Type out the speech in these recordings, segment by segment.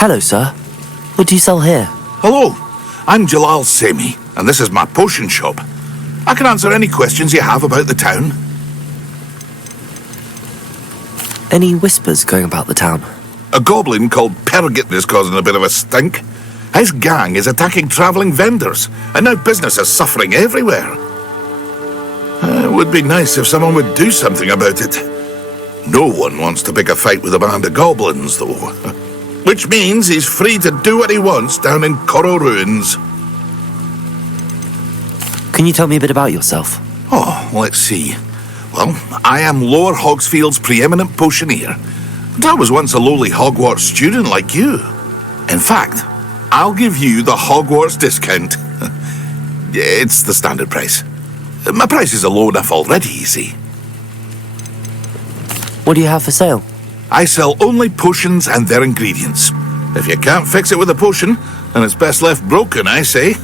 Hello, sir. What do you sell here? Hello, I'm Jalal Semi, and this is my potion shop. I can answer any questions you have about the town. Any whispers going about the town? A goblin called Pergit is causing a bit of a stink. His gang is attacking travelling vendors, and now business is suffering everywhere. It would be nice if someone would do something about it. No one wants to pick a fight with a band of goblins, though. Which means he's free to do what he wants down in Coral Ruins. Can you tell me a bit about yourself? Oh, let's see. Well, I am Lower Hogsfield's preeminent potioneer. But I was once a lowly Hogwarts student like you. In fact, I'll give you the Hogwarts discount. It's the standard price. My prices are low enough already, you see. What do you have for sale? I sell only potions and their ingredients. If you can't fix it with a potion, then it's best left broken, I say.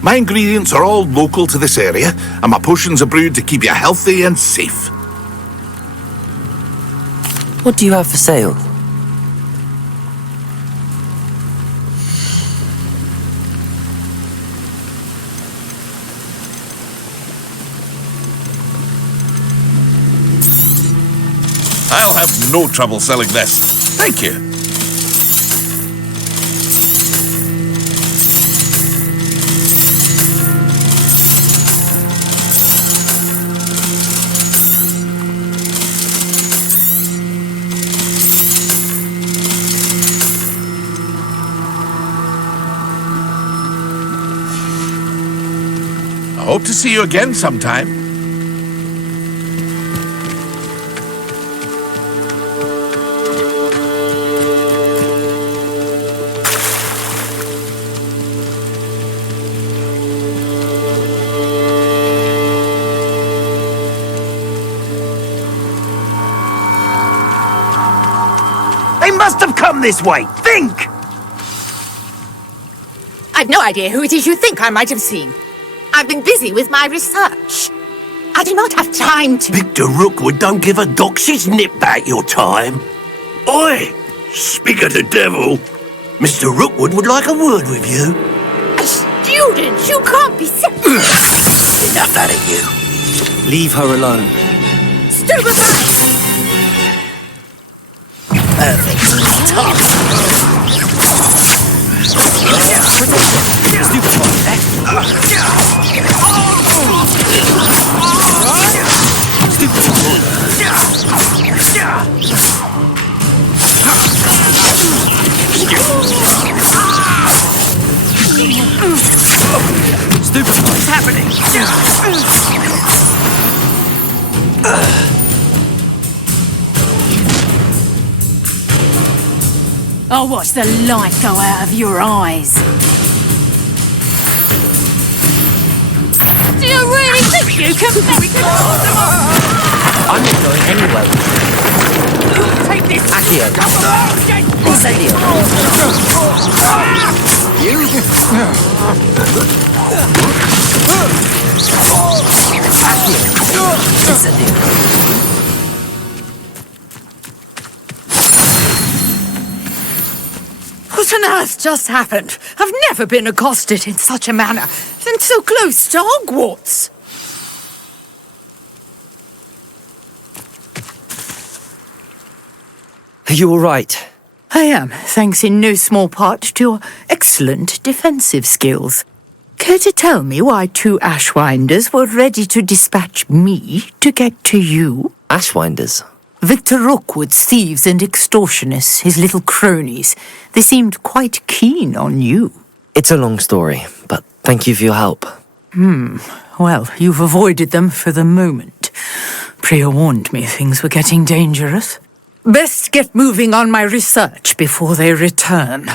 My ingredients are all local to this area, and my potions are brewed to keep you healthy and safe. What do you have for sale? I'll have no trouble selling this. Thank you. I hope to see you again sometime. They must have come this way. Think! I've no idea who it is you think I might have seen. I've been busy with my research. I do not have time to... Victor Rookwood don't give a doxy's nip back your time. Oi! Speak of the devil. Mr. Rookwood would like a word with you. A student? You can't be serious. Enough out of you. Leave her alone. Stupefy! Perfect. What's happening? I'll watch the light go out of your eyes. Do you really think you can make it? I'm not going anywhere. Take this! Accio. Incendio. You? Accio. Incendio. What on earth just happened? I've never been accosted in such a manner, and so close to Hogwarts. Are you all right? I am, thanks in no small part to your excellent defensive skills. Care to tell me why two Ashwinders were ready to dispatch me to get to you? Ashwinders? Victor Rookwood's thieves and extortionists, his little cronies. They seemed quite keen on you. It's a long story, but thank you for your help. Well, you've avoided them for the moment. Priya warned me things were getting dangerous. Best get moving on my research before they return.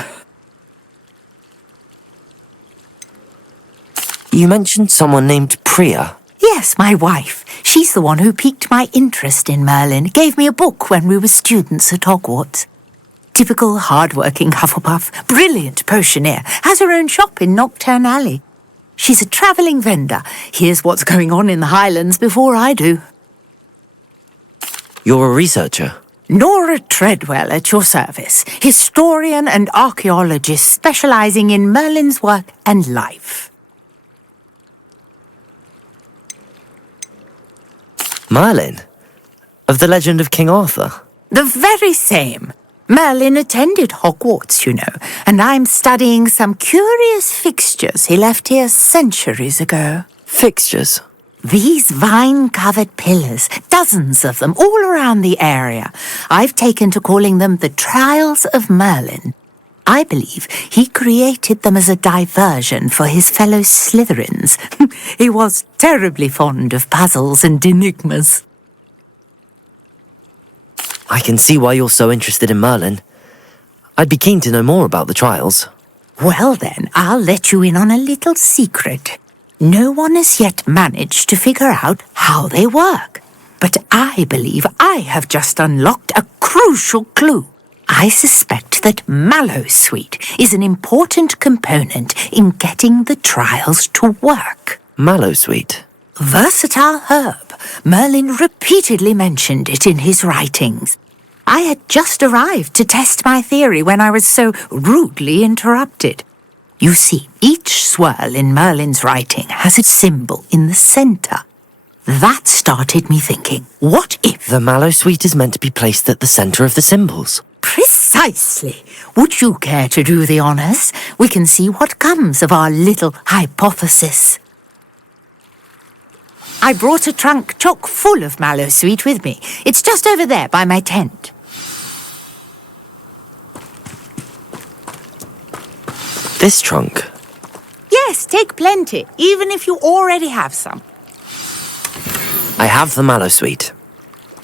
You mentioned someone named Priya. Yes, my wife. She's the one who piqued my interest in Merlin. Gave me a book when we were students at Hogwarts. Typical hard-working Hufflepuff, brilliant potioneer, has her own shop in Knockturn Alley. She's a travelling vendor. Hears what's going on in the Highlands before I do. You're a researcher? Nora Treadwell at your service, historian and archaeologist specialising in Merlin's work and life. Merlin? Of the legend of King Arthur? The very same. Merlin attended Hogwarts, you know, and I'm studying some curious fixtures he left here centuries ago. Fixtures? These vine-covered pillars, dozens of them, all around the area. I've taken to calling them the Trials of Merlin. I believe he created them as a diversion for his fellow Slytherins. He was terribly fond of puzzles and enigmas. I can see why you're so interested in Merlin. I'd be keen to know more about the trials. Well then, I'll let you in on a little secret. No one has yet managed to figure out how they work. But I believe I have just unlocked a crucial clue. I suspect that mallowsweet is an important component in getting the trials to work. Mallowsweet? Versatile herb. Merlin repeatedly mentioned it in his writings. I had just arrived to test my theory when I was so rudely interrupted. You see, each swirl in Merlin's writing has its symbol in the centre. That started me thinking, what if... The mallowsweet is meant to be placed at the centre of the symbols. Precisely. Would you care to do the honours? We can see what comes of our little hypothesis. I brought a trunk chock full of mallowsweet with me. It's just over there by my tent. This trunk? Yes, take plenty, even if you already have some. I have the mallowsweet.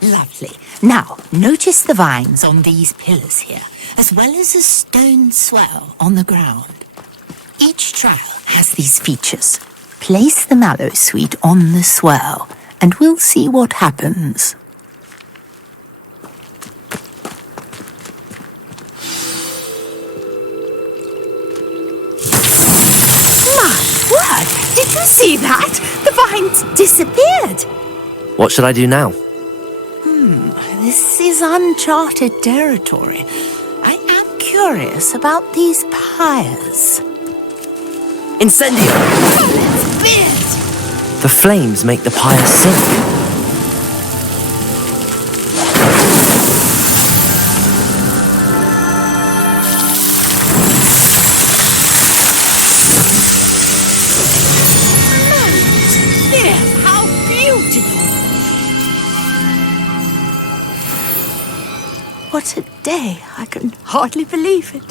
Lovely. Now, notice the vines on these pillars here, as well as a stone swell on the ground. Each trial has these features. Place the mallowsweet on the swell, and we'll see what happens. My word! Did you see that? The vines disappeared. What should I do now? This is uncharted territory. I am curious about these pyres. Incendio! Bit! The flames make the pyre sink. How beautiful! What a day! I can hardly believe it.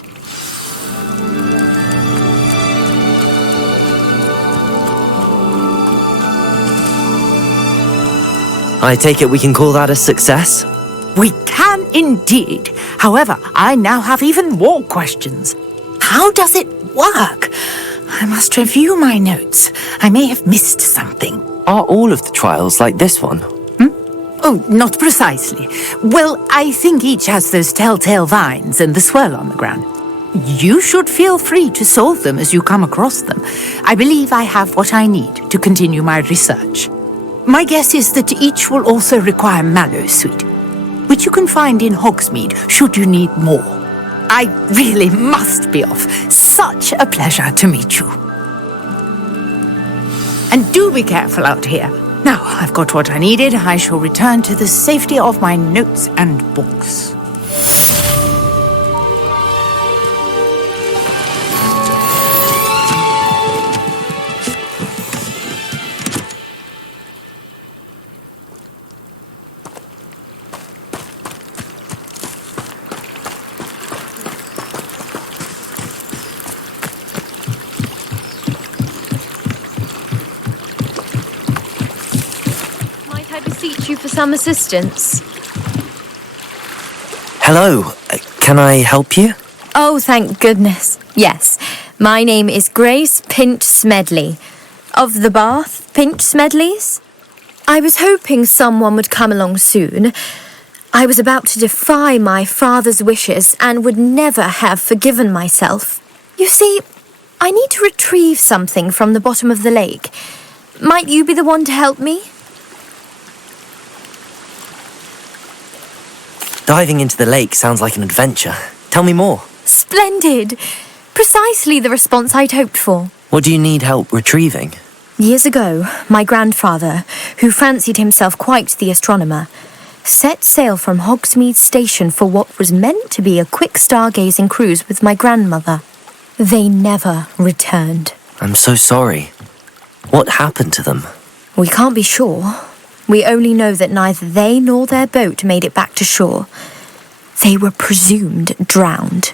I take it we can call that a success? We can indeed. However, I now have even more questions. How does it work? I must review my notes. I may have missed something. Are all of the trials like this one? Oh, not precisely. Well, I think each has those telltale vines and the swirl on the ground. You should feel free to solve them as you come across them. I believe I have what I need to continue my research. My guess is that each will also require mallowsweet, which you can find in Hogsmeade should you need more. I really must be off. Such a pleasure to meet you. And do be careful out here. Now I've got what I needed. I shall return to the safety of my notes and books. You for some assistance. Hello, can I help you? Oh, thank goodness. Yes, my name is Grace Pint Smedley, of the Bath Pint Smedleys. I was hoping someone would come along soon. I was about to defy my father's wishes and would never have forgiven myself. You see, I need to retrieve something from the bottom of the lake. Might you be the one to help me? Diving into the lake sounds like an adventure. Tell me more. Splendid! Precisely the response I'd hoped for. What do you need help retrieving? Years ago, my grandfather, who fancied himself quite the astronomer, set sail from Hogsmeade Station for what was meant to be a quick stargazing cruise with my grandmother. They never returned. I'm so sorry. What happened to them? We can't be sure. We only know that neither they nor their boat made it back to shore. They were presumed drowned.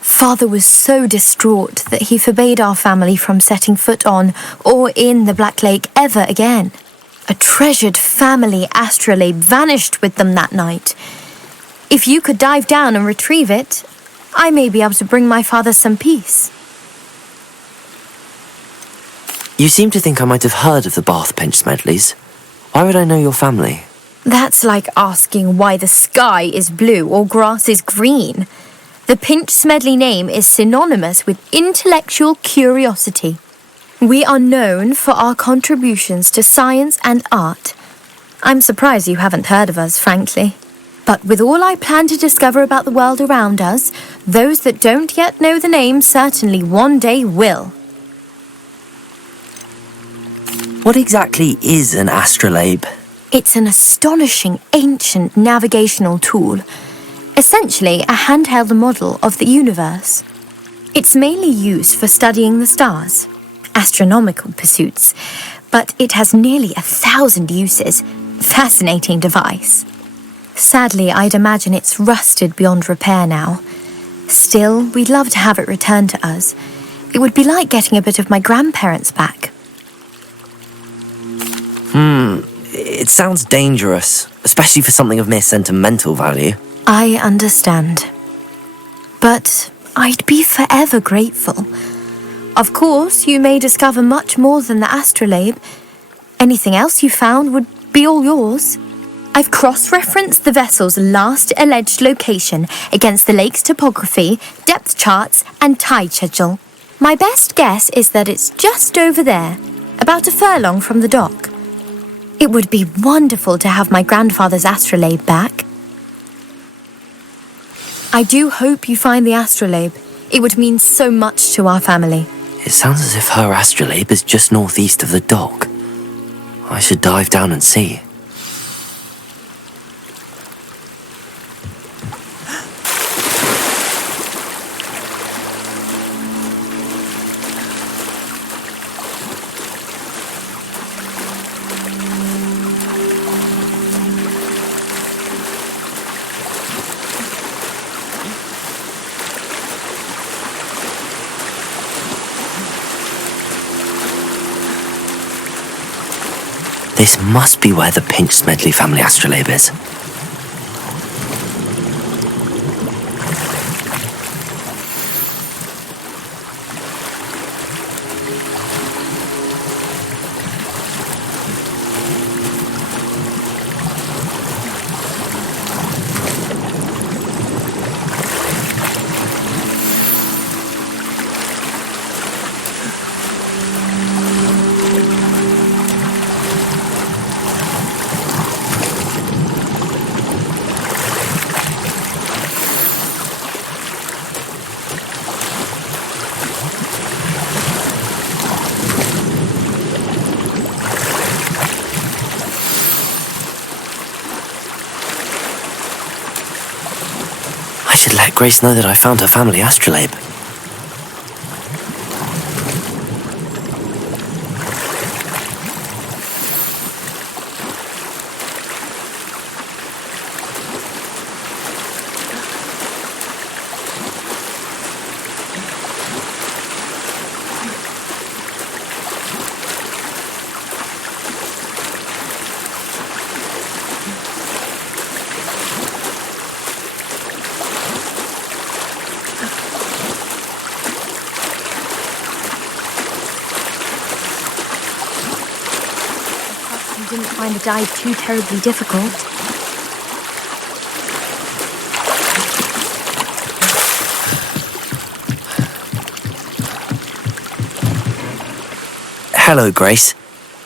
Father was so distraught that he forbade our family from setting foot on or in the Black Lake ever again. A treasured family astrolabe vanished with them that night. If you could dive down and retrieve it, I may be able to bring my father some peace. You seem to think I might have heard of the Bath Pinch Smedleys. Why would I know your family? That's like asking why the sky is blue or grass is green. The Pinch Smedley name is synonymous with intellectual curiosity. We are known for our contributions to science and art. I'm surprised you haven't heard of us, frankly. But with all I plan to discover about the world around us, those that don't yet know the name certainly one day will. What exactly is an astrolabe? It's an astonishing ancient navigational tool. Essentially a handheld model of the universe. It's mainly used for studying the stars, astronomical pursuits, but it has nearly 1,000 uses. Fascinating device. Sadly, I'd imagine it's rusted beyond repair now. Still, we'd love to have it returned to us. It would be like getting a bit of my grandparents back. It sounds dangerous, especially for something of mere sentimental value. I understand. But I'd be forever grateful. Of course, you may discover much more than the astrolabe. Anything else you found would be all yours. I've cross-referenced the vessel's last alleged location against the lake's topography, depth charts, and tide schedule. My best guess is that it's just over there, about a furlong from the dock. It would be wonderful to have my grandfather's astrolabe back. I do hope you find the astrolabe. It would mean so much to our family. It sounds as if her astrolabe is just northeast of the dock. I should dive down and see. This must be where the Pinch Smedley family astrolabe is. I should let Grace know that I found her family astrolabe. You didn't find the dive too terribly difficult. Hello, Grace.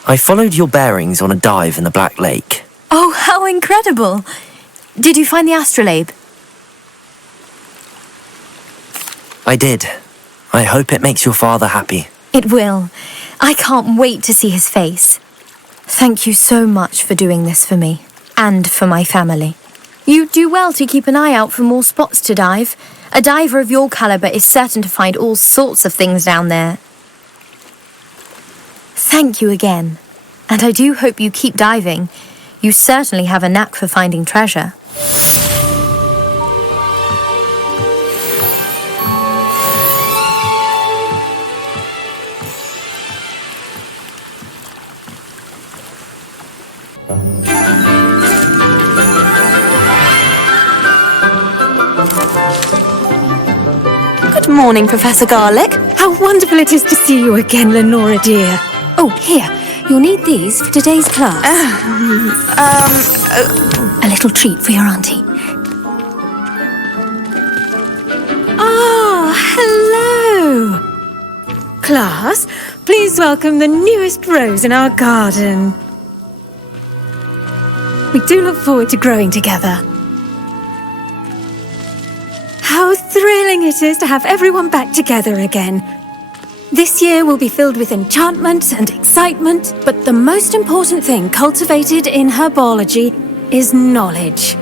I followed your bearings on a dive in the Black Lake. Oh, how incredible! Did you find the astrolabe? I did. I hope it makes your father happy. It will. I can't wait to see his face. Thank you so much for doing this for me, and for my family. You do well to keep an eye out for more spots to dive. A diver of your caliber is certain to find all sorts of things down there. Thank you again, and I do hope you keep diving. You certainly have a knack for finding treasure. Good morning, Professor Garlick. How wonderful it is to see you again, Lenora dear. Oh, here. You'll need these for today's class. A little treat for your auntie. Ah, hello. Class, please welcome the newest rose in our garden. We do look forward to growing together. How thrilling it is to have everyone back together again. This year will be filled with enchantment and excitement, but the most important thing cultivated in herbology is knowledge.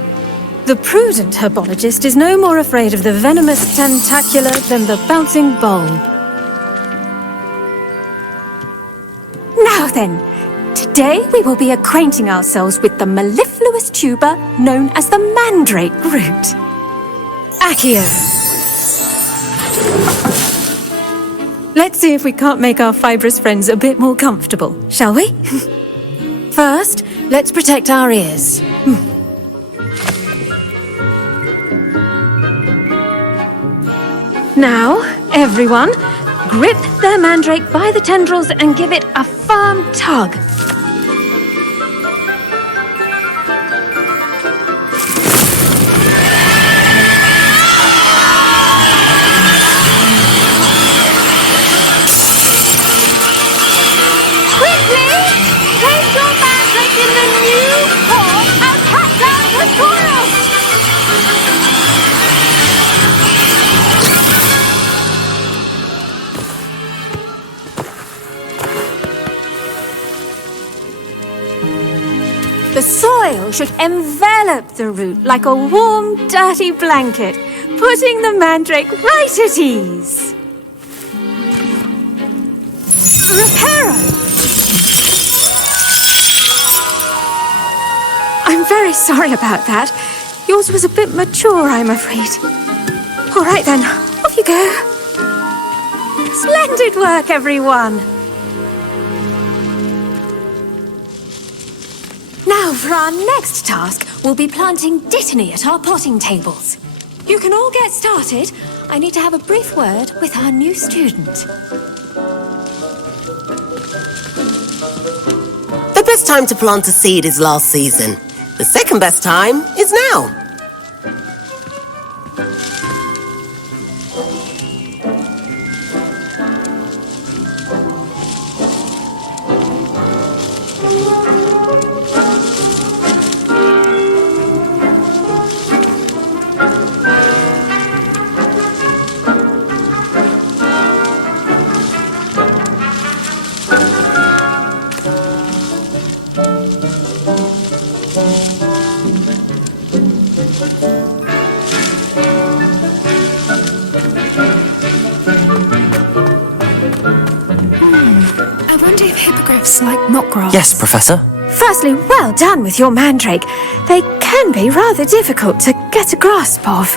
The prudent herbologist is no more afraid of the venomous tentacula than the bouncing bowl. Now then, today we will be acquainting ourselves with the mellifluous tuber known as the mandrake root. Accio. Let's see if we can't make our fibrous friends a bit more comfortable, shall we? First, let's protect our ears. Now, everyone, grip their mandrake by the tendrils and give it a firm tug. The soil should envelop the root like a warm, dirty blanket, putting the mandrake right at ease. Reparo! I'm very sorry about that. Yours was a bit mature, I'm afraid. All right then, off you go. Splendid work, everyone. Now, for our next task, we'll be planting dittany at our potting tables. You can all get started. I need to have a brief word with our new student. The best time to plant a seed is last season. The second best time is now. Like knotgrass. Yes, Professor. Firstly, well done with your mandrake. They can be rather difficult to get a grasp of.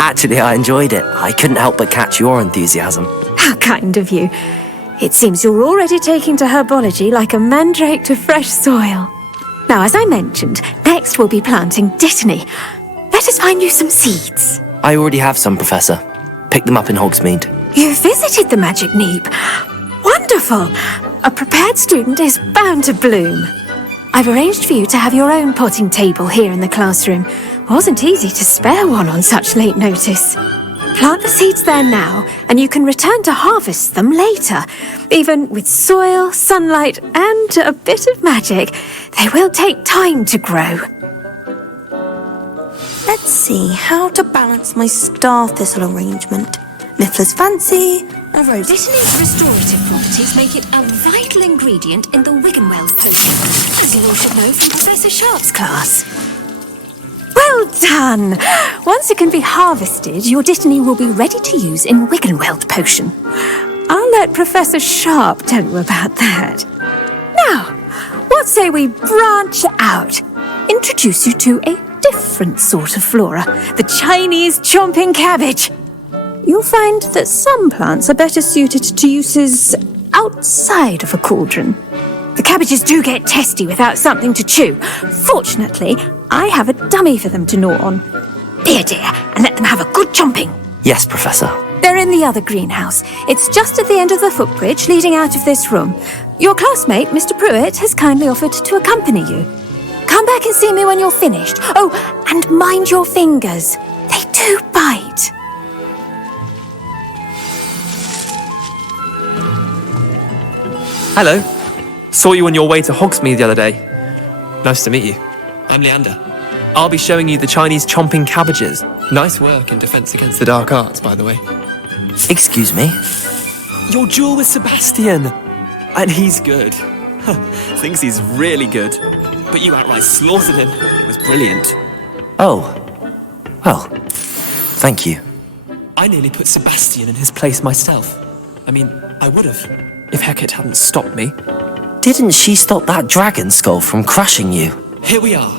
Actually, I enjoyed it. I couldn't help but catch your enthusiasm. How kind of you. It seems you're already taking to herbology like a mandrake to fresh soil. Now, as I mentioned, next we'll be planting dittany. Let us find you some seeds. I already have some, Professor. Picked them up in Hogsmeade. You visited the Magic Neep. Wonderful! A prepared student is bound to bloom. I've arranged for you to have your own potting table here in the classroom. Wasn't easy to spare one on such late notice. Plant the seeds there now, and you can return to harvest them later. Even with soil, sunlight, and a bit of magic, they will take time to grow. Let's see how to balance my star thistle arrangement. Miffler's fancy, a rose. Dittany's restorative properties make it a vital ingredient in the Wiggenweld potion, as you all should know from Professor Sharp's class. Well done! Once it can be harvested, your Dittany will be ready to use in Wiggenweld potion. I'll let Professor Sharp tell you about that. Now, what say we branch out? Introduce you to a different sort of flora, the Chinese chomping cabbage. You'll find that some plants are better suited to uses outside of a cauldron. The cabbages do get testy without something to chew. Fortunately, I have a dummy for them to gnaw on. Be a dear and let them have a good chomping. Yes, Professor. They're in the other greenhouse. It's just at the end of the footbridge leading out of this room. Your classmate, Mr. Pruitt, has kindly offered to accompany you. Come back and see me when you're finished. Oh, and mind your fingers. They do bite. Hello. Saw you on your way to Hogsmeade the other day. Nice to meet you. I'm Leander. I'll be showing you the Chinese chomping cabbages. Nice work in Defense Against the Dark Arts, by the way. Excuse me? Your duel with Sebastian! And he's good. Thinks he's really good. But you outright slaughtered him. It was brilliant. Oh. Well, thank you. I nearly put Sebastian in his place myself. I mean, I would have, if Hecate hadn't stopped me. Didn't she stop that dragon skull from crushing you? Here we are,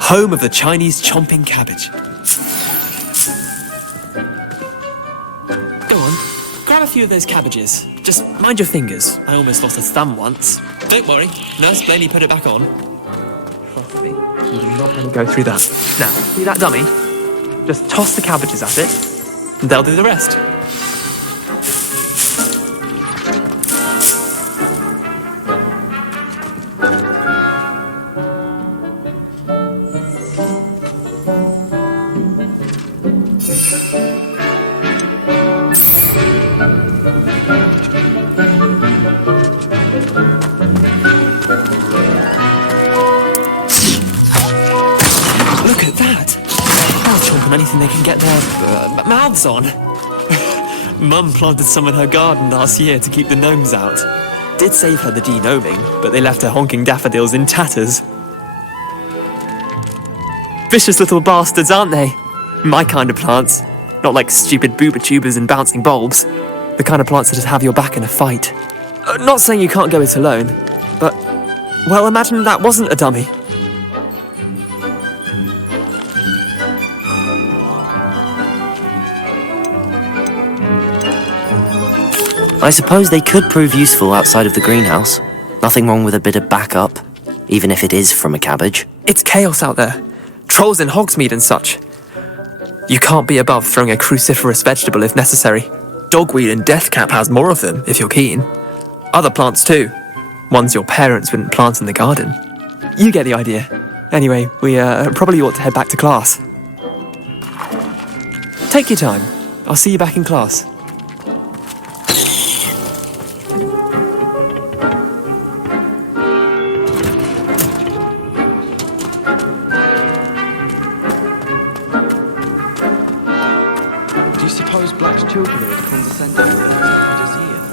home of the Chinese chomping cabbage. Go on, grab a few of those cabbages. Just mind your fingers. I almost lost a thumb once. Don't worry, Nurse Blaney put it back on. Trust me, you do not want to go through that. Now, see that dummy? Just toss the cabbages at it, and they'll do the rest. Anything they can get their mouths on. Mum planted some in her garden last year to keep the gnomes out. Did save her the de-gnoming, but they left her honking daffodils in tatters. Vicious little bastards, aren't they? My kind of plants. Not like stupid booba tubers and bouncing bulbs. The kind of plants that just have your back in a fight. Not saying you can't go it alone, but, well, imagine that wasn't a dummy. I suppose they could prove useful outside of the greenhouse. Nothing wrong with a bit of backup, even if it is from a cabbage. It's chaos out there. Trolls in Hogsmeade and such. You can't be above throwing a cruciferous vegetable if necessary. Dogweed and deathcap has more of them, if you're keen. Other plants too. Ones your parents wouldn't plant in the garden. You get the idea. Anyway, we probably ought to head back to class. Take your time. I'll see you back in class. Do you suppose Black's children are as condescending as he is?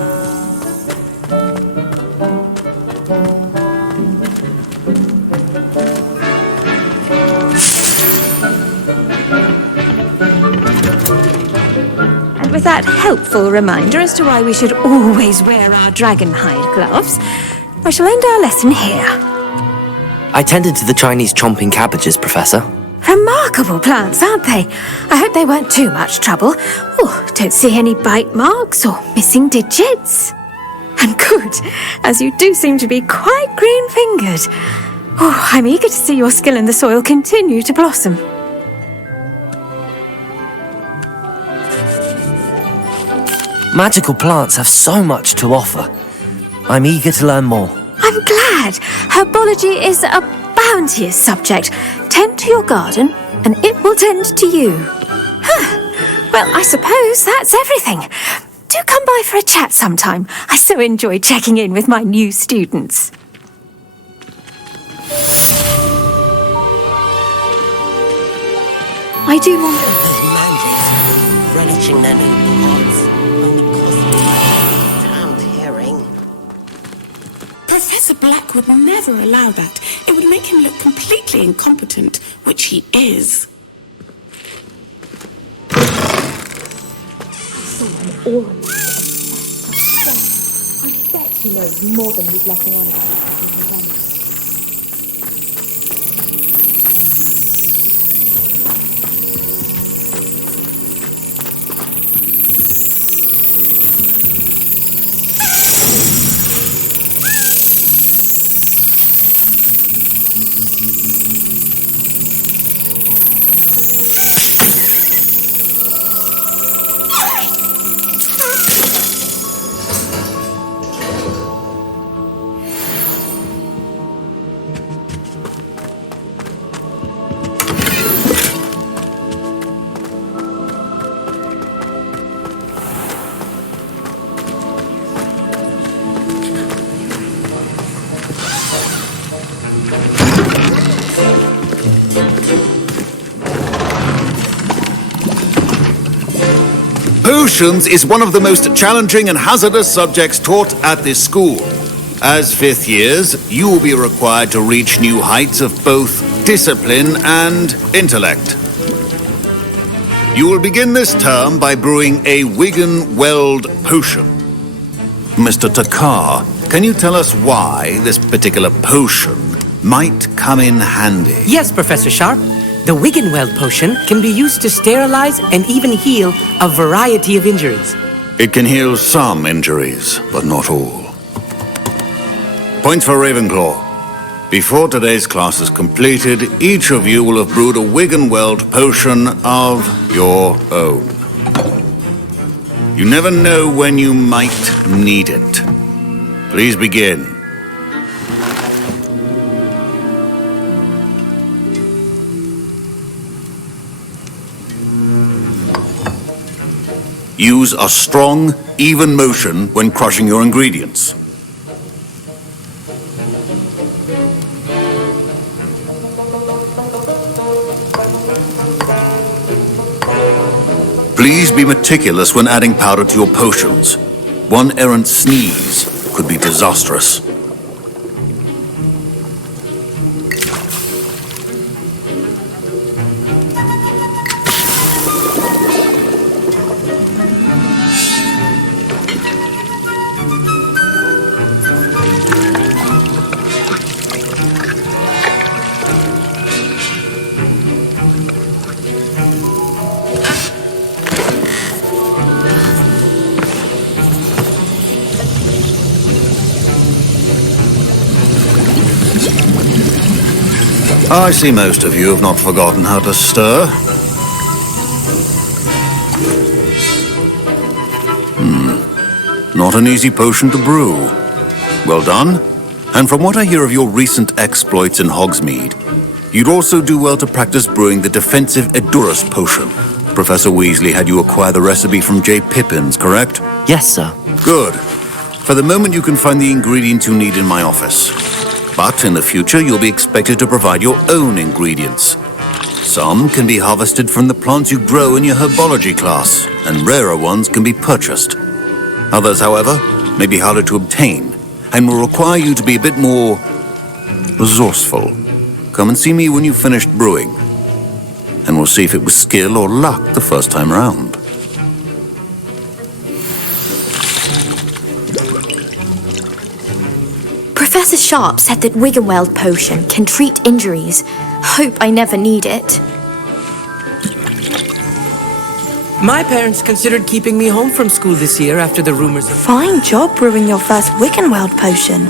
And with that helpful reminder as to why we should always wear our dragon hide gloves, I shall end our lesson here. I tended to the Chinese chomping cabbages, Professor. Remarkable plants, aren't they? I hope they weren't too much trouble. Oh, don't see any bite marks or missing digits. And good, as you do seem to be quite green-fingered. Oh, I'm eager to see your skill in the soil continue to blossom. Magical plants have so much to offer. I'm eager to learn more. I'm glad. Herbology is a bounteous subject. Tend to your garden, and it will tend to you. Well, I suppose that's everything. Do come by for a chat sometime. I so enjoy checking in with my new students. I do wonder... Those mandrakes relishing their new pods only cost me my damned hearing. Professor Black would never allow that. It would make him look completely incompetent, which he is. I bet he knows more than he's letting on about. Potions is one of the most challenging and hazardous subjects taught at this school. As fifth years, you will be required to reach new heights of both discipline and intellect. You will begin this term by brewing a Wiggenweld potion. Mr. Takar, can you tell us why this particular potion might come in handy? Yes, Professor Sharp. The Wiggenweld potion can be used to sterilize and even heal a variety of injuries. It can heal some injuries, but not all. Points for Ravenclaw. Before today's class is completed, each of you will have brewed a Wiggenweld potion of your own. You never know when you might need it. Please begin. Use a strong, even motion when crushing your ingredients. Please be meticulous when adding powder to your potions. One errant sneeze could be disastrous. I see most of you have not forgotten how to stir. Not an easy potion to brew. Well done. And from what I hear of your recent exploits in Hogsmeade, you'd also do well to practice brewing the defensive Edurus potion. Professor Weasley had you acquire the recipe from J. Pippin's, correct? Yes, sir. Good. For the moment, you can find the ingredients you need in my office. But in the future, you'll be expected to provide your own ingredients. Some can be harvested from the plants you grow in your Herbology class, and rarer ones can be purchased. Others, however, may be harder to obtain, and will require you to be a bit more resourceful. Come and see me when you've finished brewing, and we'll see if it was skill or luck the first time round. Professor Sharp said that Wiggenweld potion can treat injuries. Hope I never need it. My parents considered keeping me home from school this year after the rumors of... Fine job brewing your first Wiggenweld potion.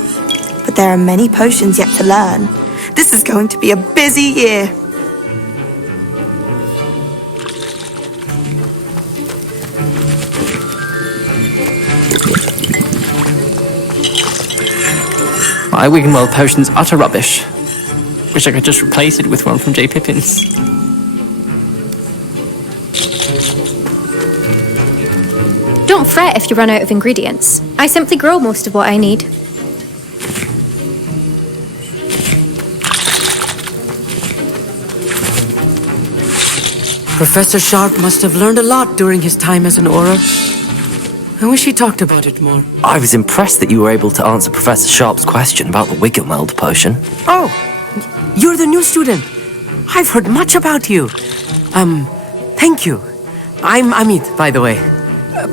But there are many potions yet to learn. This is going to be a busy year. My Wiggenweld potion's utter rubbish. Wish I could just replace it with one from J. Pippin's. Don't fret if you run out of ingredients. I simply grow most of what I need. Professor Sharp must have learned a lot during his time as an Auror. I wish he talked about it more. I was impressed that you were able to answer Professor Sharp's question about the Wiggenweld potion. Oh, you're the new student. I've heard much about you. Thank you. I'm Amit, by the way.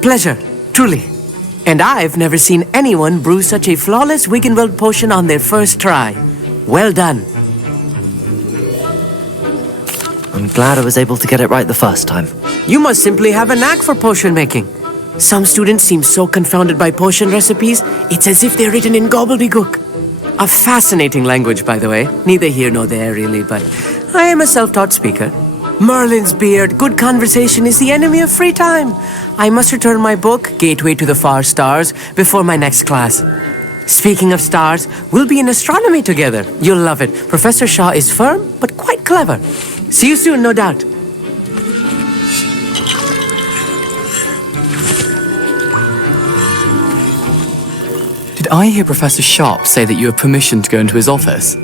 Pleasure, truly. And I've never seen anyone brew such a flawless Wiggenweld potion on their first try. Well done. I'm glad I was able to get it right the first time. You must simply have a knack for potion making. Some students seem so confounded by potion recipes, it's as if they're written in gobbledygook. A fascinating language, by the way. Neither here nor there, really, but I am a self-taught speaker. Merlin's beard, good conversation is the enemy of free time. I must return my book, Gateway to the Far Stars, before my next class. Speaking of stars, we'll be in astronomy together. You'll love it. Professor Shaw is firm, but quite clever. See you soon, no doubt. Did I hear Professor Sharp say that you have permission to go into his office?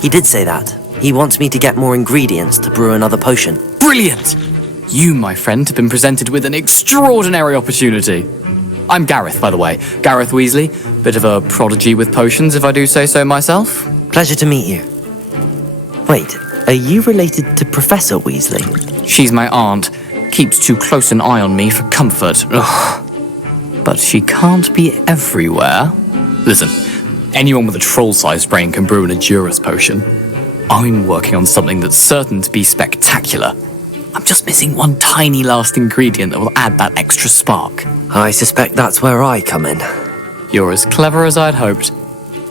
He did say that. He wants me to get more ingredients to brew another potion. Brilliant! You, my friend, have been presented with an extraordinary opportunity. I'm Gareth, by the way. Gareth Weasley. Bit of a prodigy with potions, if I do say so myself. Pleasure to meet you. Wait, are you related to Professor Weasley? She's my aunt. Keeps too close an eye on me for comfort. Ugh. But she can't be everywhere. Listen, anyone with a troll-sized brain can brew an Edurus potion. I'm working on something that's certain to be spectacular. I'm just missing one tiny last ingredient that will add that extra spark. I suspect that's where I come in. You're as clever as I'd hoped.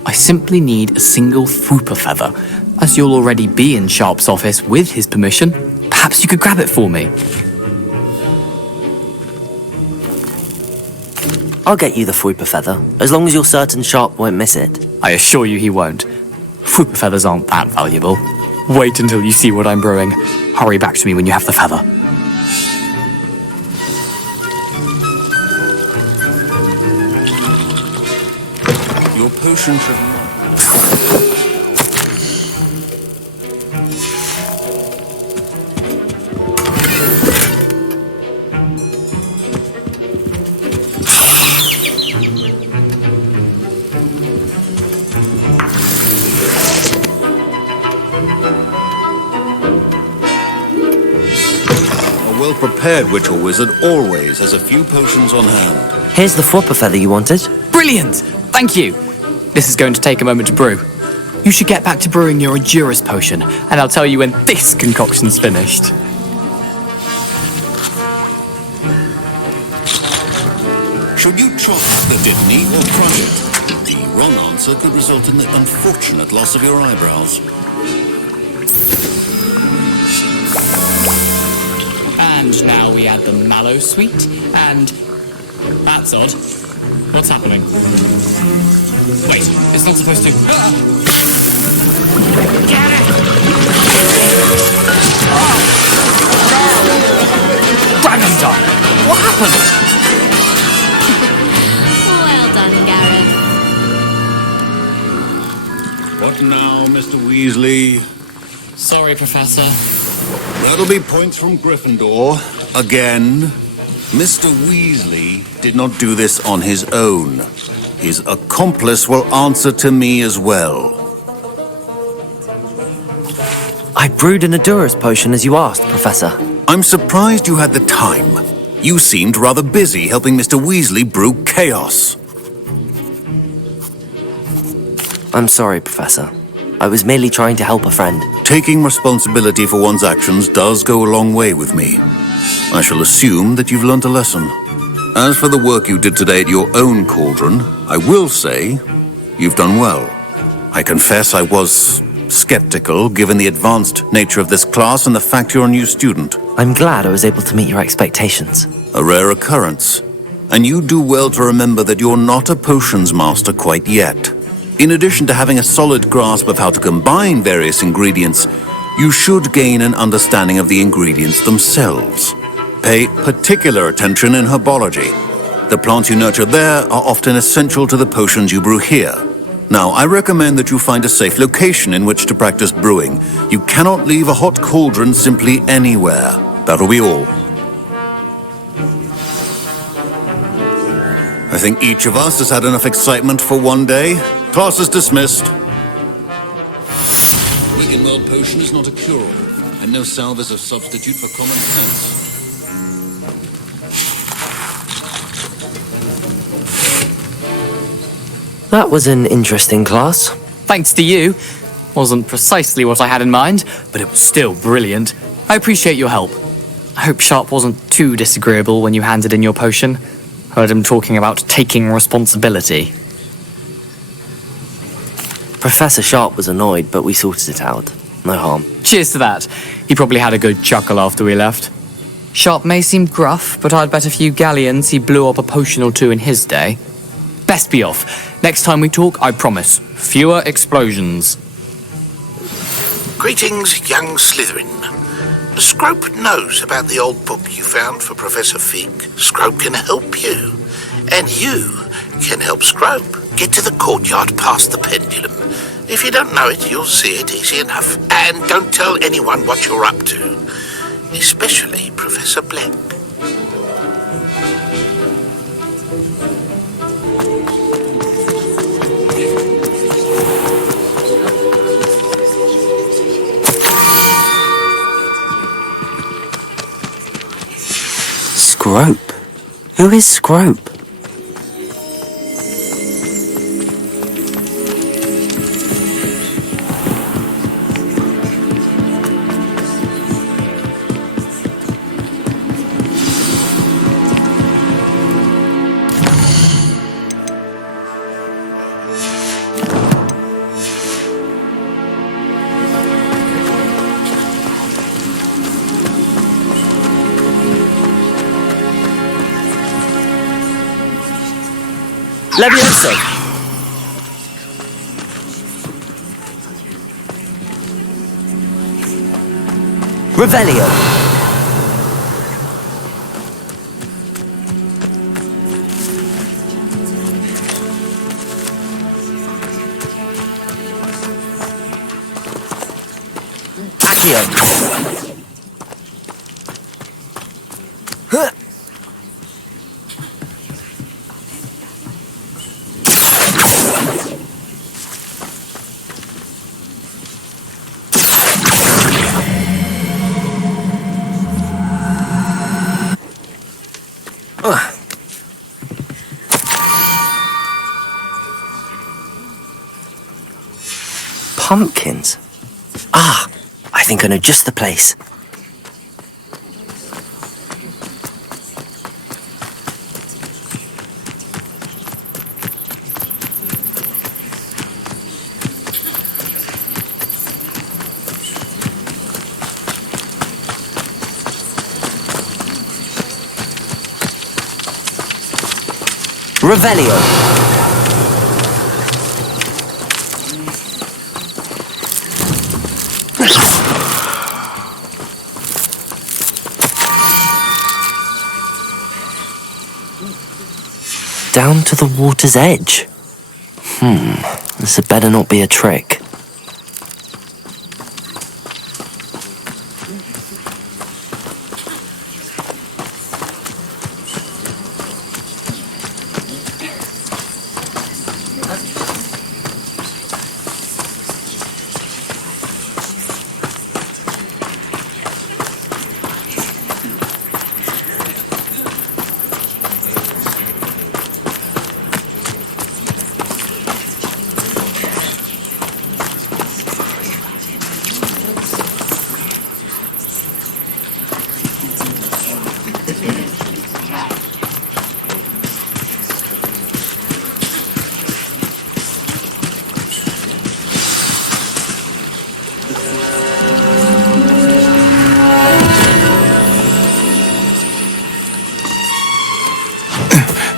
I simply need a single Fwooper feather. As you'll already be in Sharp's office with his permission, perhaps you could grab it for me. I'll get you the Fwooper feather, as long as you're certain Sharp won't miss it. I assure you he won't. Fwooper feathers aren't that valuable. Wait until you see what I'm brewing. Hurry back to me when you have the feather. Your potion should... Well-prepared witch or wizard always has a few potions on hand. Here's the Fwooper feather you wanted. Brilliant! Thank you! This is going to take a moment to brew. You should get back to brewing your Edurus potion, and I'll tell you when this concoction's finished. Should you trust the Dittany or crush it? The wrong answer could result in the unfortunate loss of your eyebrows. And now we add the mallow sweet, and... That's odd. What's happening? Wait, it's not supposed to... Ah! Get it! Oh! No! Dragon Dog! What happened? Well done, Gareth. What now, Mr. Weasley? Sorry, Professor. That'll be points from Gryffindor. Again. Mr. Weasley did not do this on his own. His accomplice will answer to me as well. I brewed an Edurus potion as you asked, Professor. I'm surprised you had the time. You seemed rather busy helping Mr. Weasley brew chaos. I'm sorry, Professor. I was merely trying to help a friend. Taking responsibility for one's actions does go a long way with me. I shall assume that you've learnt a lesson. As for the work you did today at your own cauldron, I will say you've done well. I confess I was skeptical given the advanced nature of this class and the fact you're a new student. I'm glad I was able to meet your expectations. A rare occurrence. And you do well to remember that you're not a potions master quite yet. In addition to having a solid grasp of how to combine various ingredients, you should gain an understanding of the ingredients themselves. Pay particular attention in herbology. The plants you nurture there are often essential to the potions you brew here. Now, I recommend that you find a safe location in which to practice brewing. You cannot leave a hot cauldron simply anywhere. That'll be all. I think each of us has had enough excitement for one day. Class is dismissed. Wiggenweld potion is not a cure-all, and no salve is a substitute for common sense. That was an interesting class. Thanks to you. Wasn't precisely what I had in mind, but it was still brilliant. I appreciate your help. I hope Sharp wasn't too disagreeable when you handed in your potion. Heard him talking about taking responsibility. Professor Sharp was annoyed, but we sorted it out. No harm. Cheers to that. He probably had a good chuckle after we left. Sharp may seem gruff, but I'd bet a few galleons he blew up a potion or two in his day. Best be off. Next time we talk, I promise, fewer explosions. Greetings, young Slytherin. Scrope knows about the old book you found for Professor Fig. Scrope can help you. And you can help Scrope. Get to the courtyard past the pendulum. If you don't know it, you'll see it easy enough. And don't tell anyone what you're up to. Especially Professor Black. Scrope? Who is Scrope? Levioso! Revelio! Accio! Pumpkins? Ah, I think I know just the place. Revelio. Down to the water's edge. This had better not be a trick.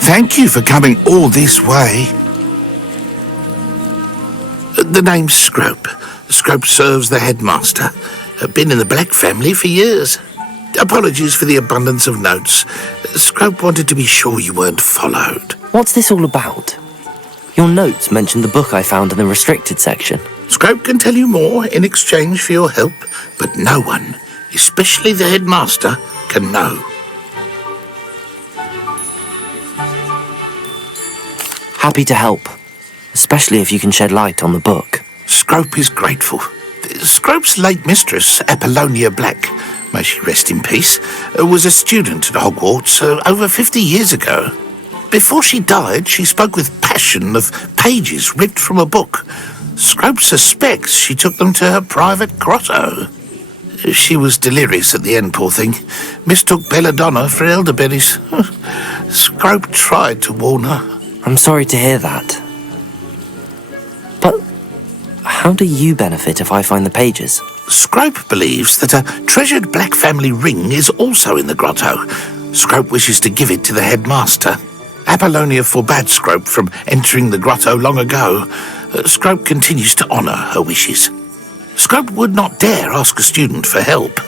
Thank you for coming all this way. The name's Scrope. Scrope serves the headmaster. Been in the Black family for years. Apologies for the abundance of notes. Scrope wanted to be sure you weren't followed. What's this all about? Your notes mentioned the book I found in the restricted section. Scrope can tell you more in exchange for your help, but no one, especially the headmaster, can know. Happy to help, especially if you can shed light on the book. Scrope is grateful. Scrope's late mistress, Apollonia Black, may she rest in peace, was a student at Hogwarts over 50 years ago. Before she died, she spoke with passion of pages ripped from a book. Scrope suspects she took them to her private grotto. She was delirious at the end, poor thing. Mistook belladonna for elderberries. Scrope tried to warn her. I'm sorry to hear that. But how do you benefit if I find the pages? Scrope believes that a treasured black family ring is also in the grotto. Scrope wishes to give it to the headmaster. Apollonia forbade Scrope from entering the grotto long ago. Scrope continues to honour her wishes. Scrope would not dare ask a student for help,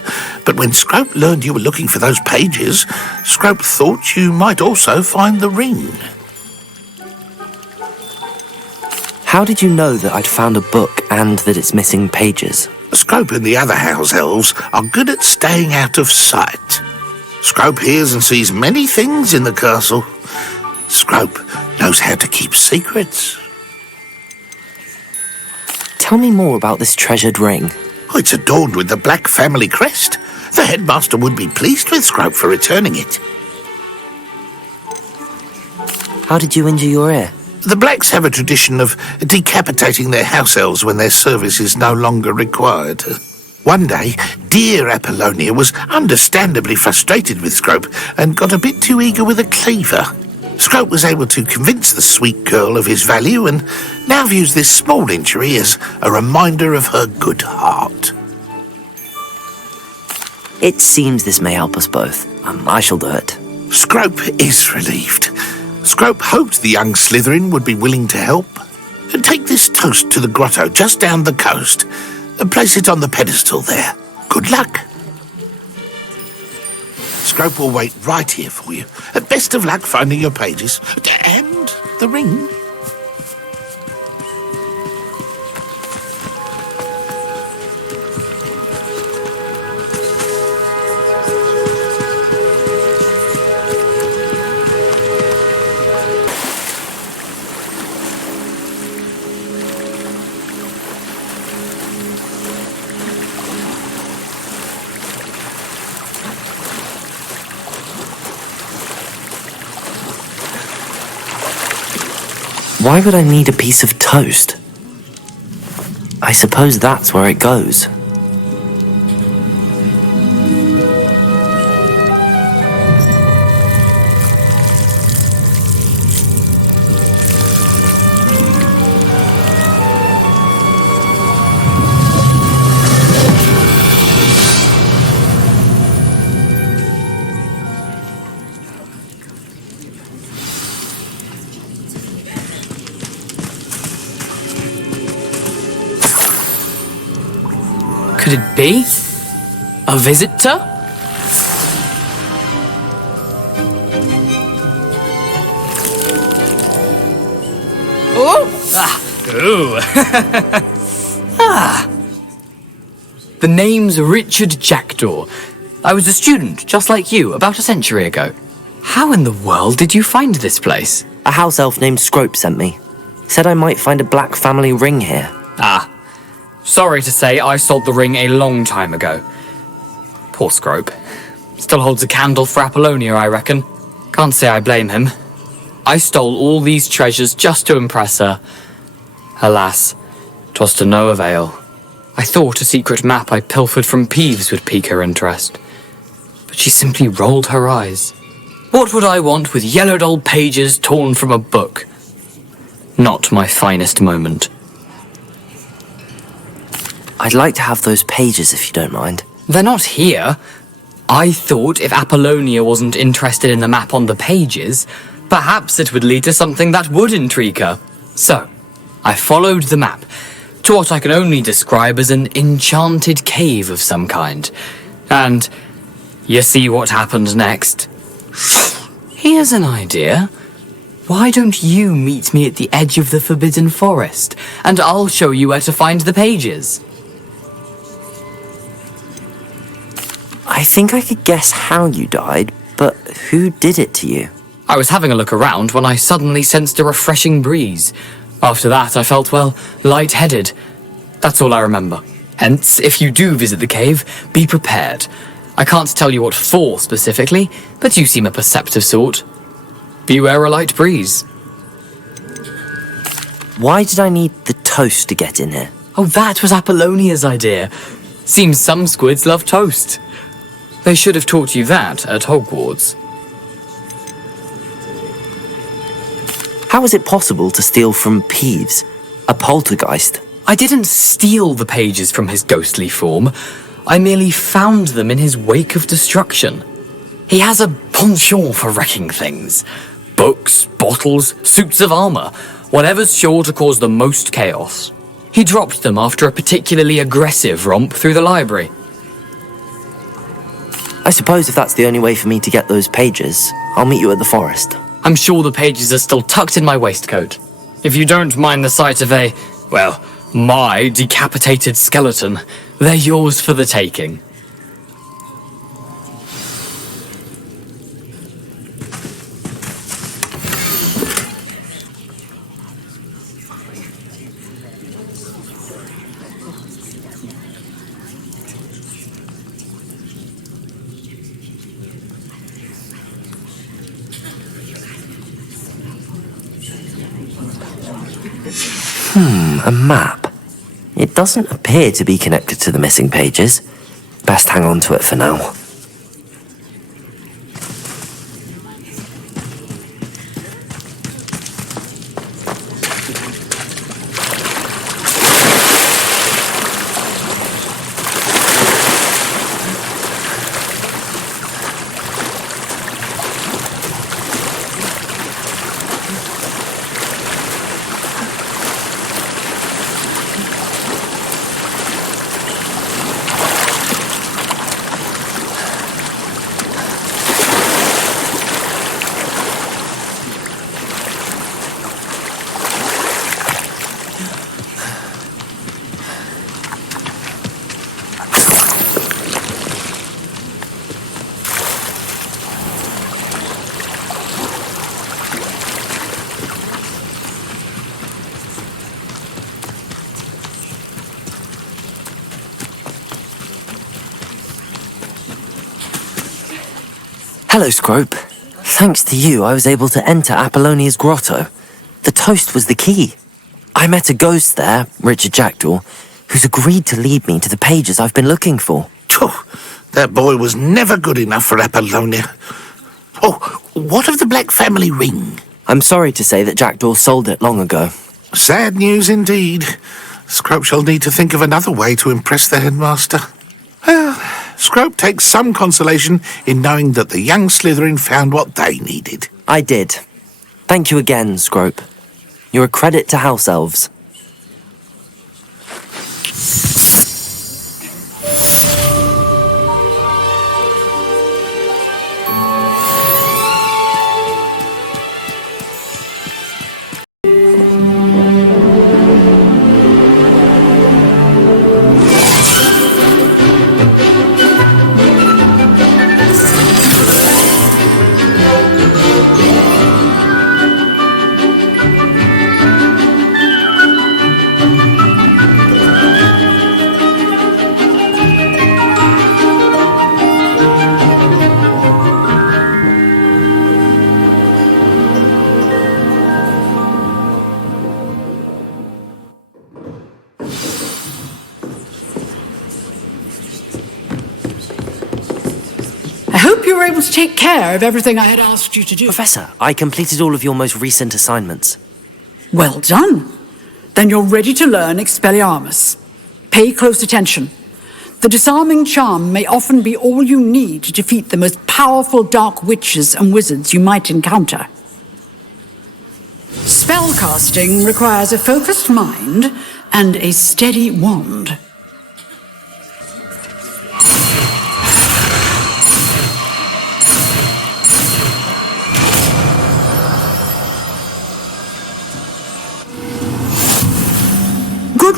but when Scrope learned you were looking for those pages, Scrope thought you might also find the ring. How did you know that I'd found a book and that it's missing pages? Scrope and the other house elves are good at staying out of sight. Scrope hears and sees many things in the castle. Scrope knows how to keep secrets. Tell me more about this treasured ring. Oh, it's adorned with the black family crest. The headmaster would be pleased with Scrope for returning it. How did you injure your ear? The Blacks have a tradition of decapitating their house elves when their service is no longer required. One day, dear Apollonia was understandably frustrated with Scrope and got a bit too eager with a cleaver. Scrope was able to convince the sweet girl of his value and now views this small injury as a reminder of her good heart. It seems this may help us both. I shall do it. Scrope is relieved. Scrope hoped the young Slytherin would be willing to help. Take this toast to the grotto just down the coast and place it on the pedestal there. Good luck. Scrope will wait right here for you. Best of luck finding your pages. And the ring. Why would I need a piece of toast? I suppose that's where it goes. Could it be? A visitor? Oh! Ooh. The name's Richard Jackdaw. I was a student, just like you, about a century ago. How in the world did you find this place? A house elf named Scrope sent me. Said I might find a black family ring here. Ah. Sorry to say, I sold the ring a long time ago. Poor Scrope. Still holds a candle for Apollonia, I reckon. Can't say I blame him. I stole all these treasures just to impress her. Alas, 'twas to no avail. I thought a secret map I pilfered from Peeves would pique her interest. But she simply rolled her eyes. What would I want with yellowed old pages torn from a book? Not my finest moment. I'd like to have those pages if you don't mind. They're not here. I thought if Apollonia wasn't interested in the map on the pages, perhaps it would lead to something that would intrigue her. So, I followed the map to what I can only describe as an enchanted cave of some kind. And You see what happened next? Here's an idea. Why don't you meet me at the edge of the Forbidden Forest, and I'll show you where to find the pages? I think I could guess how you died, but who did it to you? I was having a look around when I suddenly sensed a refreshing breeze. After that, I felt, well, lightheaded. That's all I remember. Hence, if you do visit the cave, be prepared. I can't tell you what for specifically, but you seem a perceptive sort. Beware a light breeze. Why did I need the toast to get in here? Oh, that was Apollonia's idea. Seems some squids love toast. They should have taught you that at Hogwarts. How is it possible to steal from Peeves, a poltergeist? I didn't steal the pages from his ghostly form. I merely found them in his wake of destruction. He has a penchant for wrecking things. Books, bottles, suits of armor, whatever's sure to cause the most chaos. He dropped them after a particularly aggressive romp through the library. I suppose if that's the only way for me to get those pages, I'll meet you at the forest. I'm sure the pages are still tucked in my waistcoat. If you don't mind the sight of a, well, my decapitated skeleton, they're yours for the taking. A map. It doesn't appear to be connected to the missing pages. Best hang on to it for now. Hello, Scrope. Thanks to you, I was able to enter Apollonia's grotto. The toast was the key. I met a ghost there, Richard Jackdaw, who's agreed to lead me to the pages I've been looking for. Oh, that boy was never good enough for Apollonia. Oh, what of the Black family ring? I'm sorry to say that Jackdaw sold it long ago. Sad news indeed. Scrope shall need to think of another way to impress the headmaster. Well, Scrope takes some consolation in knowing that the young Slytherin found what they needed. I did. Thank you again, Scrope. You're a credit to House Elves. Able to take care of everything I had asked you to do. Professor, I completed all of your most recent assignments. Well done. Then you're ready to learn Expelliarmus. Pay close attention. The disarming charm may often be all you need to defeat the most powerful dark witches and wizards you might encounter. Spellcasting requires a focused mind and a steady wand.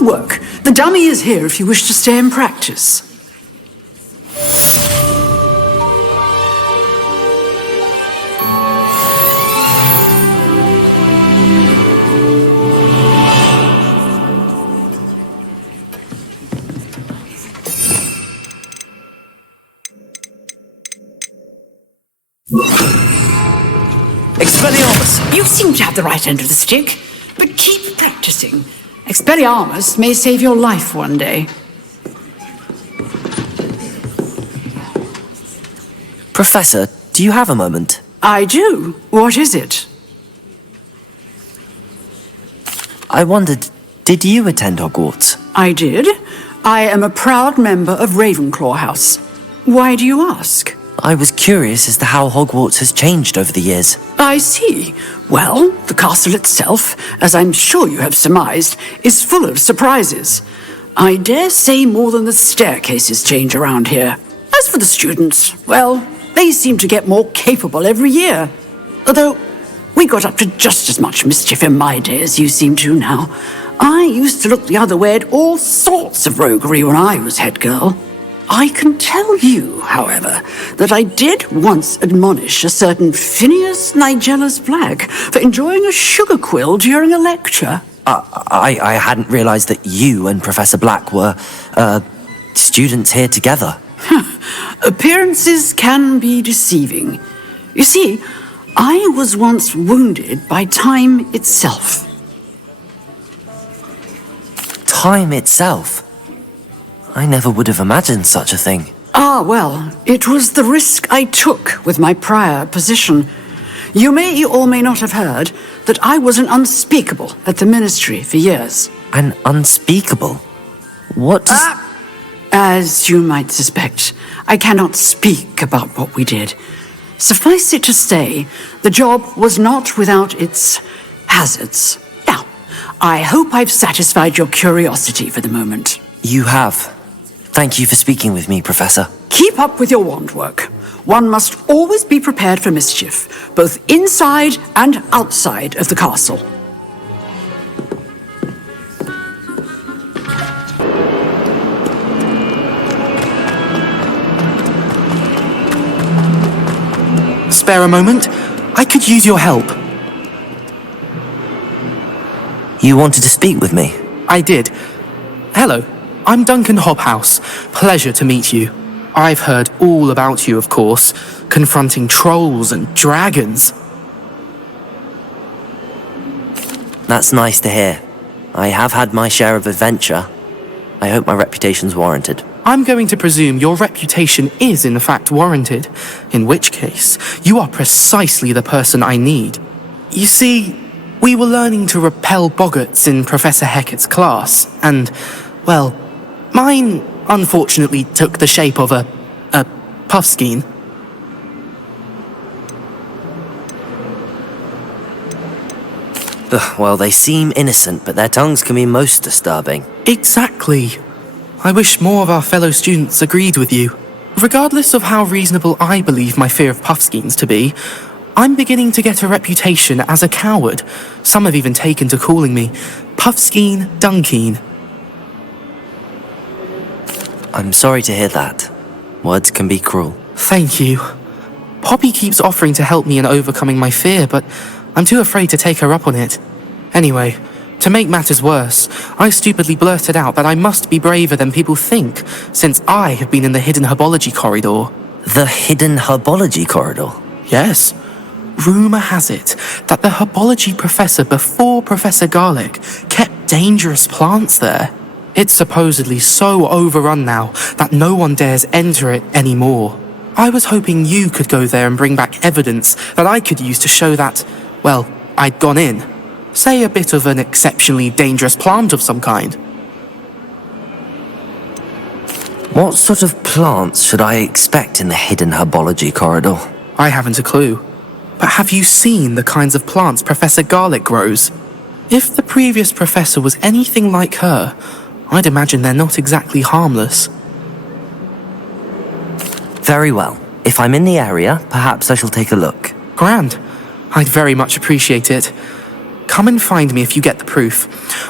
work. The dummy is here if you wish to stay and practice. Expelliarmus! You seem to have the right end of the stick, but keep practicing. Expelliarmus may save your life one day. Professor, do you have a moment? I do. What is it? I wondered, did you attend Hogwarts? I did. I am a proud member of Ravenclaw House. Why do you ask? I was curious as to how Hogwarts has changed over the years. I see. Well, the castle itself, as I'm sure you have surmised, is full of surprises. I dare say more than the staircases change around here. As for the students, well, they seem to get more capable every year. Although, we got up to just as much mischief in my day as you seem to now. I used to look the other way at all sorts of roguery when I was head girl. I can tell you, however, that I did once admonish a certain Phineas Nigellus Black for enjoying a sugar quill during a lecture. I hadn't realized that you and Professor Black were, students here together. Appearances can be deceiving. You see, I was once wounded by time itself. Time itself? I never would have imagined such a thing. Ah, well, it was the risk I took with my prior position. You may or may not have heard that I was an unspeakable at the ministry for years. An unspeakable? What does... As you might suspect, I cannot speak about what we did. Suffice it to say, the job was not without its hazards. Now, I hope I've satisfied your curiosity for the moment. You have. Thank you for speaking with me, Professor. Keep up with your wand work. One must always be prepared for mischief, both inside and outside of the castle. Spare a moment? I could use your help. You wanted to speak with me? I did. Hello, I'm Duncan Hobhouse. Pleasure to meet you. I've heard all about you, of course, confronting trolls and dragons. That's nice to hear. I have had my share of adventure. I hope my reputation's warranted. I'm going to presume your reputation is in fact warranted, in which case, you are precisely the person I need. You see, we were learning to repel boggarts in Professor Hecat's class, and, well, mine unfortunately took the shape of a puffskein. Well, they seem innocent, but their tongues can be most disturbing. Exactly. I wish more of our fellow students agreed with you. Regardless of how reasonable I believe my fear of puffskeins to be, I'm beginning to get a reputation as a coward. Some have even taken to calling me Puffskein Dunkeen. I'm sorry to hear that. Words can be cruel. Thank you. Poppy keeps offering to help me in overcoming my fear, but I'm too afraid to take her up on it. Anyway, to make matters worse, I stupidly blurted out that I must be braver than people think, since I have been in the hidden herbology corridor. The hidden herbology corridor? Yes. Rumour has it that the herbology professor before Professor Garlick kept dangerous plants there. It's supposedly so overrun now that no one dares enter it anymore. I was hoping you could go there and bring back evidence that I could use to show that, well, I'd gone in. Say a bit of an exceptionally dangerous plant of some kind. What sort of plants should I expect in the hidden herbology corridor? I haven't a clue. But have you seen the kinds of plants Professor Garlick grows? If the previous professor was anything like her, I'd imagine they're not exactly harmless. Very well. If I'm in the area, perhaps I shall take a look. Grand. I'd very much appreciate it. Come and find me if you get the proof.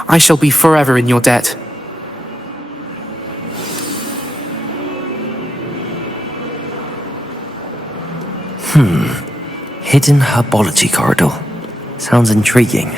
I shall be forever in your debt. Hidden Herbology corridor. Sounds intriguing.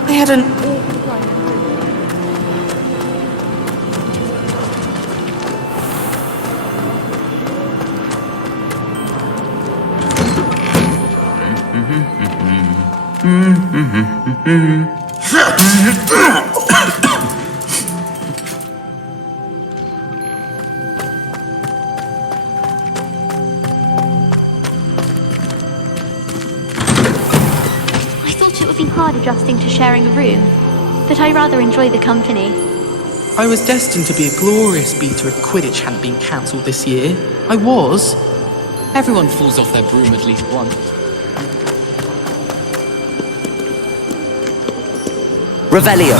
I had an I thought it would be hard adjusting to sharing a room, but I rather enjoy the company. I was destined to be a glorious beater if Quidditch hadn't been cancelled this year. I was. Everyone falls off their broom at least once. Revelio.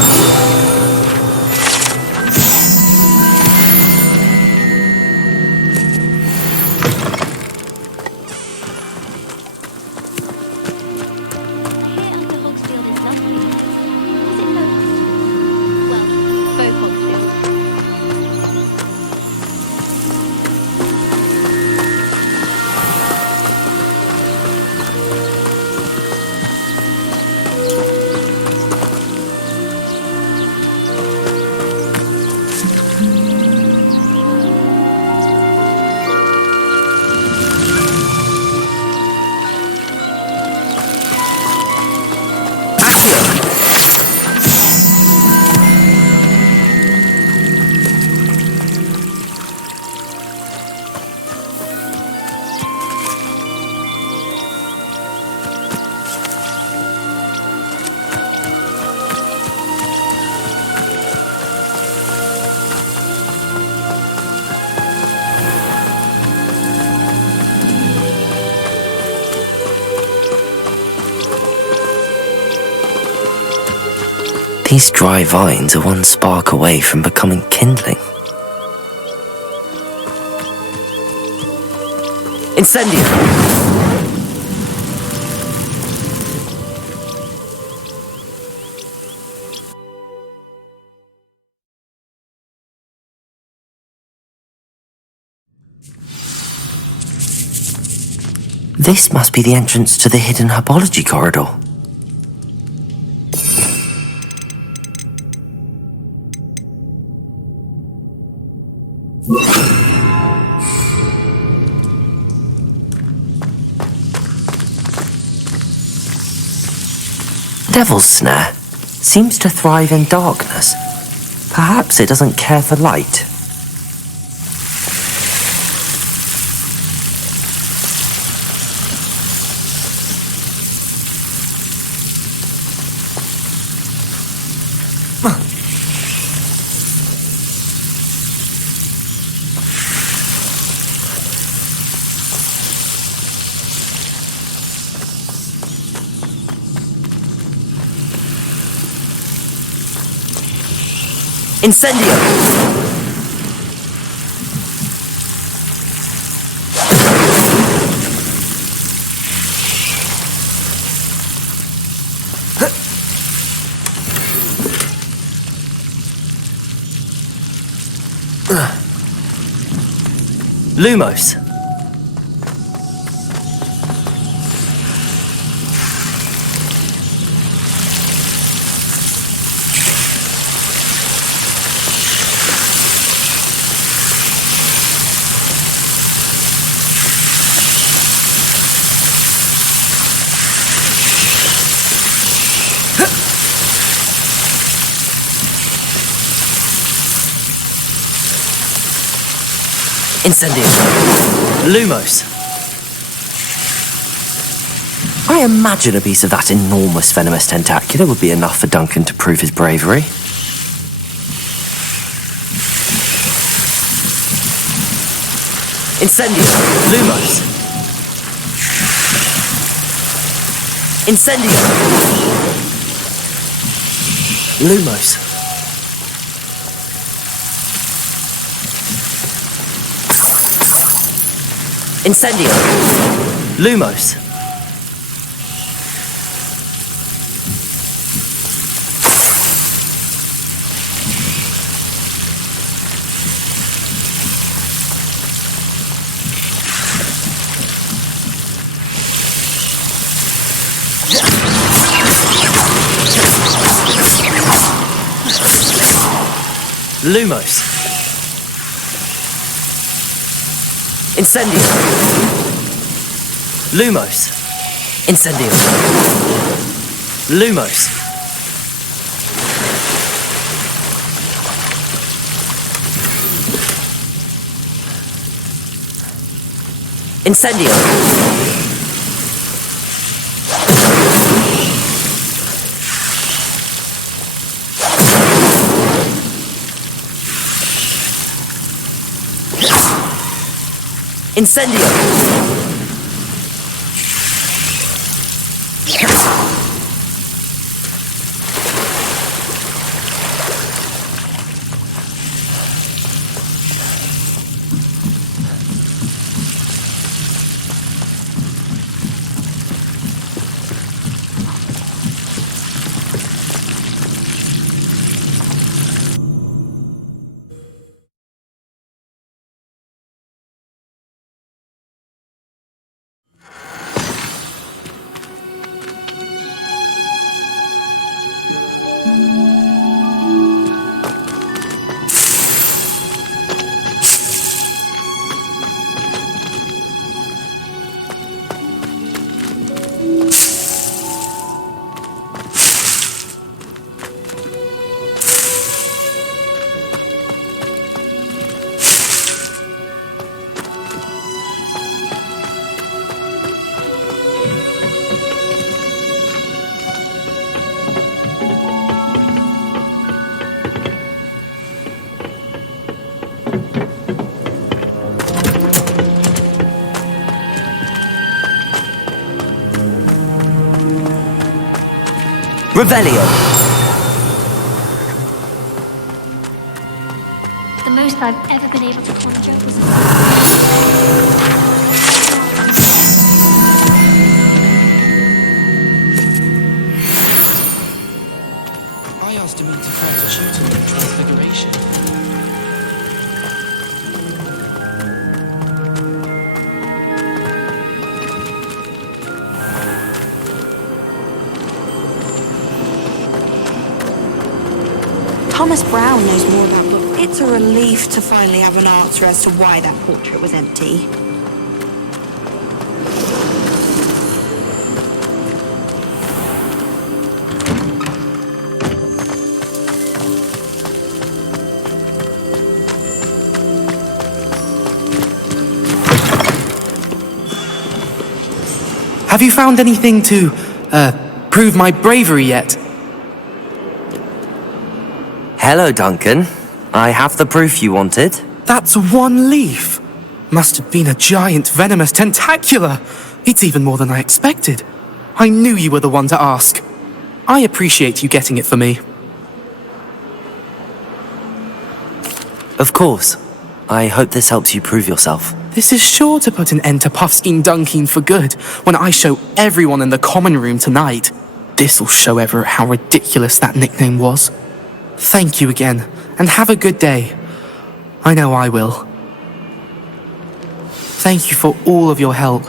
These dry vines are one spark away from becoming kindling. Incendio! This must be the entrance to the hidden Herbology corridor. Devil's Snare seems to thrive in darkness. Perhaps it doesn't care for light. Incendio! Lumos. Incendio. Lumos. I imagine a piece of that enormous venomous tentacular would be enough for Duncan to prove his bravery. Incendio. Lumos. Incendio! Lumos. Incendio! Lumos. Lumos. Incendio. Lumos. Incendio. Lumos. Incendio. Incendio! Revelio. The most I've ever been able to conjure was I asked him to craft a tutor in Transfiguration. Thomas Brown knows more about books. It's a relief to finally have an answer as to why that portrait was empty. Have you found anything to, prove my bravery yet? Hello, Duncan. I have the proof you wanted. That's one leaf. Must have been a giant venomous tentacula. It's even more than I expected. I knew you were the one to ask. I appreciate you getting it for me. Of course. I hope this helps you prove yourself. This is sure to put an end to Puffskein Dunkeen for good when I show everyone in the common room tonight. This'll show Everett how ridiculous that nickname was. Thank you again, and have a good day. I know I will. Thank you for all of your help.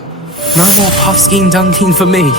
No more Puffskein Dunkeen for me.